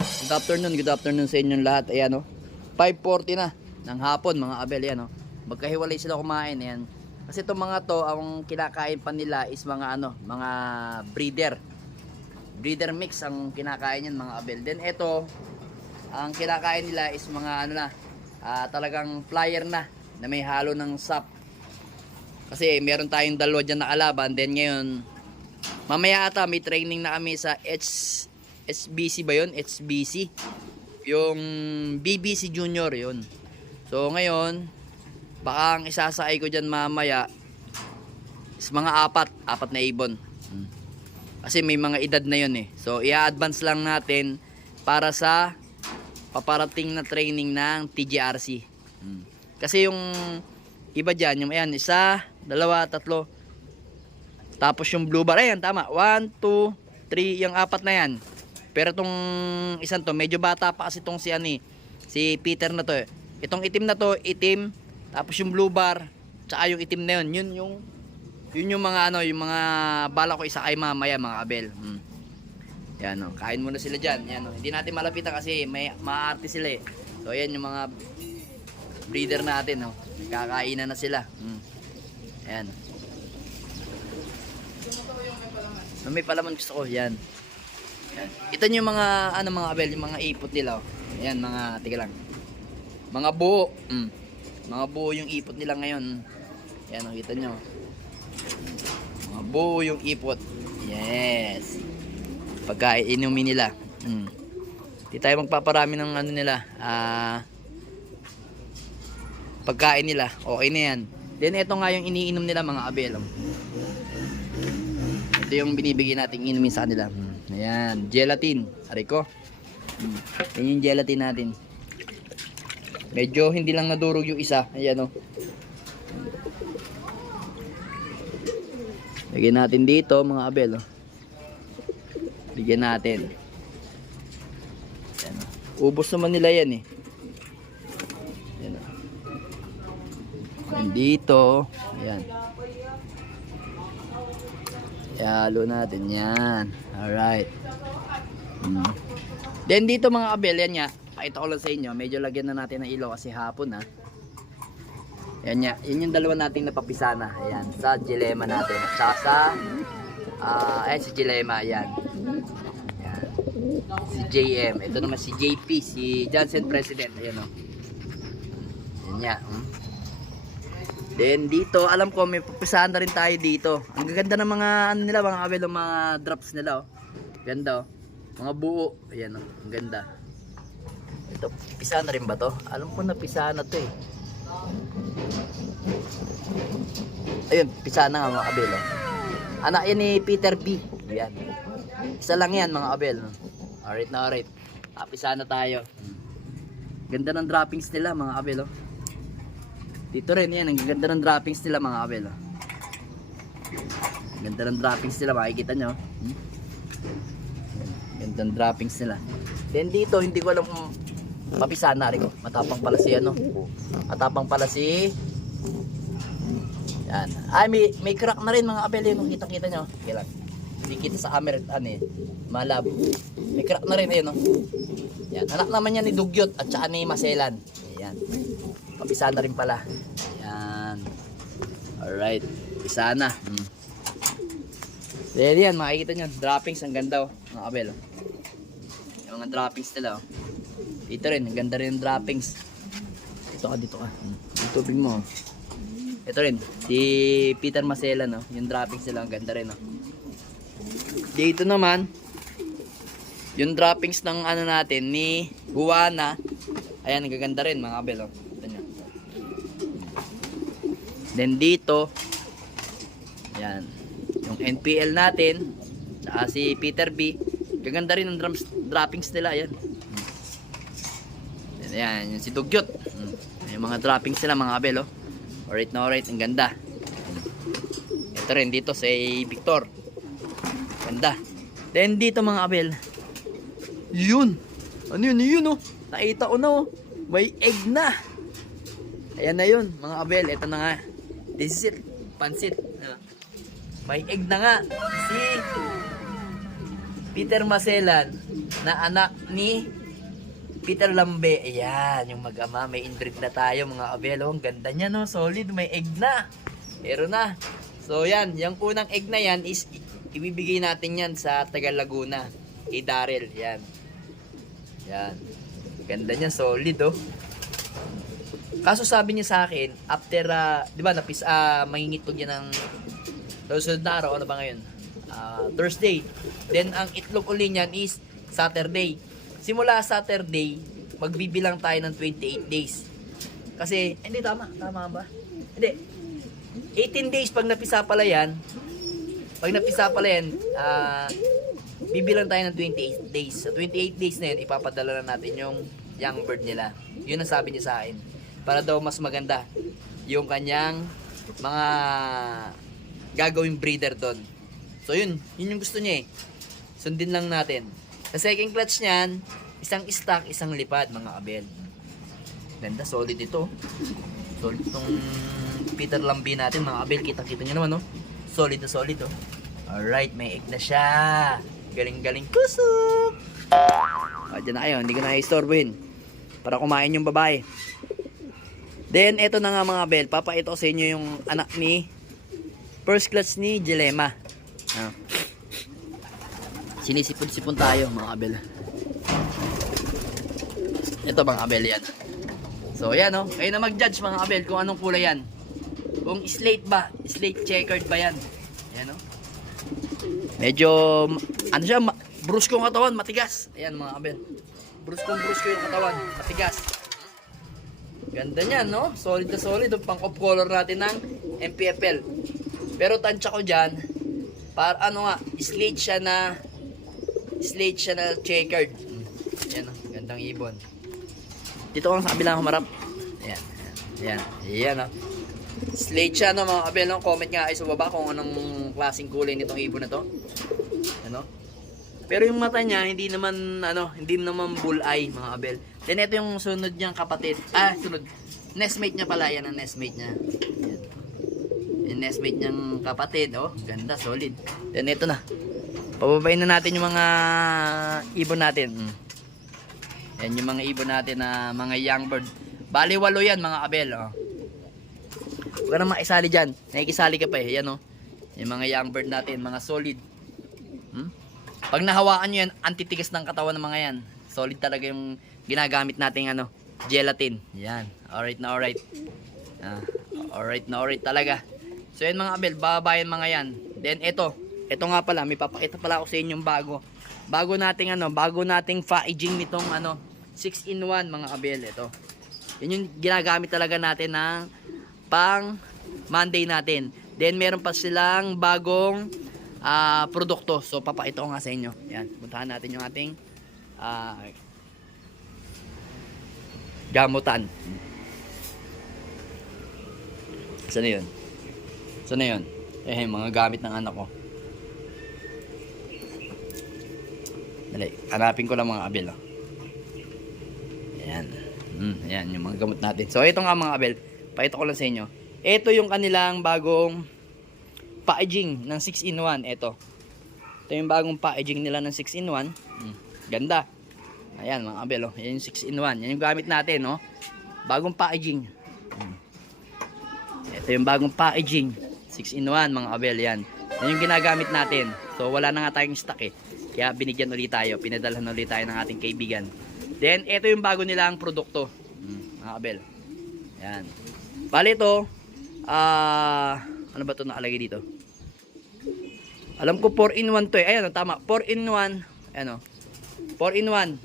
Good afternoon sa inyong lahat. Ayan, 5:40 na ng hapon mga abel. Ayan, magkahiwalay sila kumain. Ayan. Kasi itong mga to, ang kinakain pa nila is mga mga breeder mix ang kinakain yan mga abel. Then ito, ang kinakain nila is mga talagang flyer na may halo ng sap. Kasi meron tayong dalawa dyan na kalaban. Then ngayon, mamaya ata may training na kami sa SBC ba yun? HBC. Yung BBC Junior yun. So ngayon, baka ang isasakay ko dyan mamaya is mga apat na ibon. Kasi may mga edad na yun eh. So i-advance lang natin para sa paparating na training ng TGRC. Kasi yung iba dyan, yung ayan, isa, dalawa, tatlo. Tapos yung blue bar, ayan, tama. 1, 2, 3, yung apat na yan. Pero itong isang to, medyo bata pa kasi itong si Peter na to eh. Itong itim na to, itim. Tapos yung blue bar, tsaka yung itim na yun. Yun yung mga yung mga bala ko isa kay mamaya mga abel. Yan kain muna sila dyan. Yan hindi natin malapitan kasi may maarte sila eh. So yan yung mga breeder natin kakain na sila. Ayan. May palaman gusto ko, yan. Yan. Ito yung mga mga abel, yung mga ipot nila. Ayan, tiga lang. Mga buo. Mga buo yung ipot nila ngayon. Yan, kita nyo. Mga buo yung ipot. Yes. Pagka inumin nila. Hindi tayo magpaparami ng nila. Pagkain nila. Okay na yan. Then ito nga yung iniinom nila mga abel. Ito yung binibigyan natin inumin sa kanila. Ayan, gelatin. Ariko. Yan yung gelatin natin. Medyo hindi lang nadurog yung isa. Ayan Lagyan natin dito mga abel. Lagyan natin. Ayan, ubos naman nila yan eh. Ayan Ayan dito. Ayan. Ihalo natin yan. Alright. Then dito mga abel, yan nga. Pakita ko lang sa inyo. Medyo lagyan na natin ng ilaw kasi hapon Yan nga. Yan yung dalawa nating napapisana. Ayan. Sa Gilema natin. At saka sa ayan si Gilema. Ayan. Ayan. Si JM. Ito naman si JP. Si Johnson President. Ayan Yan nga. Then dito, alam ko may papisahan na rin tayo dito. Ang gaganda ng mga nila, mga abel, mga drops nila Ganda Mga buo. Ayan ang ganda. Ito, pisahan na rin ba to? Alam ko na pisahan na to eh. Ayun, pisahan na nga mga abel Anak yan ni Peter B. Ayan. Isa lang yan mga abel Alright na alright. Pisahan na tayo. Ganda ng droppings nila mga abel Dito rin yan, ang ganda ng droppings nila mga abel Ganda ng droppings nila, makikita nyo Ganda ng droppings nila. Then dito, hindi ko alam kung mapisahan na rin ko. Matapang pala si Matapang pala si yan. Ay, may crack na rin mga abel Kita-kita nyo. Kailan? Hindi kita sa camera malab. May crack na rin Yan. Anak naman yan ni Dugyot at saka ni Maselan. Yan. Papisahan na rin pala. Yan. Alright. Pisahan na. Then yan, makikita nyo. Droppings, ang ganda mga abel Yung mga droppings nila Dito rin, ang ganda rin yung droppings. Dito ka. Yung tubig mo. Ito rin, si Peter Masela yung droppings nila, ang ganda rin Dito naman, yung droppings ng natin ni Juana. Ayan, ang gaganda rin mga abel Then dito, yan, yung NPL natin, saka si Peter B. Gaganda rin ang droppings nila. Ayan. Ayan, yung si Dugyot. Yung mga droppings nila mga abel Alright na alright, ang ganda. Ito rin dito si Victor. Ganda. Then dito mga abel, yun. Ano yun Nakita ko na may egg na. Ayan na yun mga abel. Ito na nga. This is it. Pansit. May egg na nga. Si Peter Maselan. na anak ni Peter Lambe. Ayan, yung mag-ama. May inbreed na tayo mga abel. Oh, ang ganda niya, no? Solid, may egg na. Pero na. So yan, yung unang egg na yan is ibibigay natin yan sa Tagal Laguna. Kay Daryl, yan. Yan. Ganda niya, solid, oh. Kaso sabi niya sa akin, after, di ba, mangingitog yan ng susunod na araw, ano ba ngayon? Thursday. Then, ang itlog uli niyan is Saturday. Simula Saturday, magbibilang tayo ng 28 days. Kasi, hindi, tama ba? Hindi. 18 days pag napisa pala yan, bibilang tayo ng 28 days. Sa 28 days na yun, ipapadala na natin yung young bird nila. Yun ang sabi niya sa akin. Para daw mas maganda yung kanyang mga gagawing breeder doon. So yun yung gusto niya eh. Sundin lang natin. Sa second clutch niyan, isang stock, isang lipad mga abel. Ganda, solid ito. Solid itong Peter Lambe natin mga abel. Kita-kita nyo naman, no? Solid na solid, oh. Alright, may egg na siya. Galing-galing kusok. Diyan na kayo, hindi ko na istorbohin para kumain yung babae. Then, eto na nga mga abel. Papakita ko sa inyo yung anak ni first clutch ni Jilema. Sinisipon-sipon tayo mga abel. Ito mga abel yan. So yan, oh. Kayo na mag-judge mga abel kung anong kulay yan. Kung slate ba, slate checkered ba yan. Yan, oh. Medyo ano siya, bruskong katawan, matigas. Ayan mga abel. Brusko yung katawan, matigas. Ganda niyan, no? Solid na solid, yung pang-off color natin ng MPFL. Pero tansya ko diyan, para ano nga, slate siya na checkered. Ayan, oh. Gandang ibon. Dito ko sa kabilang humarap. Ayan, oh. Slate siya, no, mga abel, no? Comment nga ay sa baba kung anong klaseng kulay nitong ibon na to. Ano? Pero yung mata niya hindi naman bull eye mga abel. Then ito yung sunod niyang kapatid. Sunod. Nestmate niya pala, yan ang nestmate niya. Yan. Yung nestmate niyang kapatid, oh, ganda, solid. Then ito na. Pababain na natin yung mga ibon natin. Yan yung mga ibon natin na mga young bird. Bali 8 yan mga abel, oh. Huwag ka na makisali dyan. Nakikisali ka pa eh. Yan, oh. Yung mga young bird natin, mga solid. Pag nahawakan nyo yan, antitigas ng katawan ng mga yan. Solid talaga yung ginagamit nating gelatin. Yan. Alright na alright. Alright na alright talaga. So yan mga abel, bababayan mga yan. Then ito nga pala, may papakita pala ako sa inyo yung bago nating packaging nitong 6-in-1 mga abel. Ito. Yan yung ginagamit talaga natin ng pang Monday natin. Then meron pa silang bagong produkto. So papakita ko nga sa inyo. Yan, puntahan natin yung ating gamutan. Saan na yun? Mga gamit ng anak ko. Dali, hanapin ko lang mga abel, oh. Ayan. Ayan yung mga gamot natin. So ito nga mga abel, pakita ko lang sa inyo. Ito yung kanilang bagong packaging ng 6-in-1. Ito yung bagong packaging nila ng 6-in-1. Ganda. Ayan mga abel, oh. Yan yung 6-in-1. Yan yung gamit natin, oh. Bagong packaging. Ito yung bagong packaging 6-in-1 mga abel. Yan yung ginagamit natin. So wala na nga tayong stock eh. Kaya binigyan ulit tayo. Pinadalhan ulit tayo ng ating kaibigan. Then ito yung bago nilang produkto, mga abel. Yan. Bali ito, ano ba ito nakalagay dito? Alam ko 4-in-1 to eh. Ayan, tama. 4-in-1. Ayan, 4-in-1.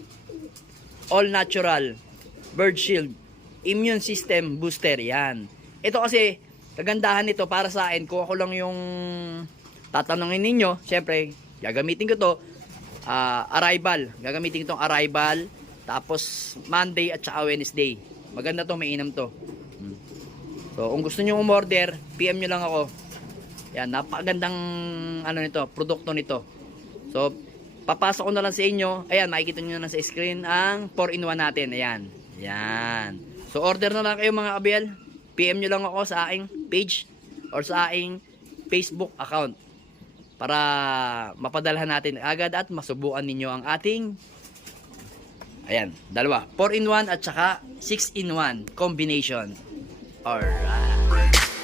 All natural. Bird shield. Immune system booster. Yan. Ito kasi, kagandahan nito para sa akin, kung ako lang yung tatanungin ninyo, syempre, gagamitin ko to. Arrival. Gagamitin ko itong arrival. Tapos, Monday at saka Wednesday. Maganda to, mainam to. So, kung gusto nyo umorder, PM nyo lang ako. Yan, napakagandang produkto nito. So, papasok ko na lang sa inyo. Ayan, makikita nyo na sa screen ang 4-in-1 natin. Ayan. Yan. So, order na lang kayo mga abel. PM nyo lang ako sa aking page or sa aking Facebook account. para mapadalhan natin agad at masubukan ninyo ang ating ayan, dalawa, 4-in-1 at saka 6-in-1 combination. Alright.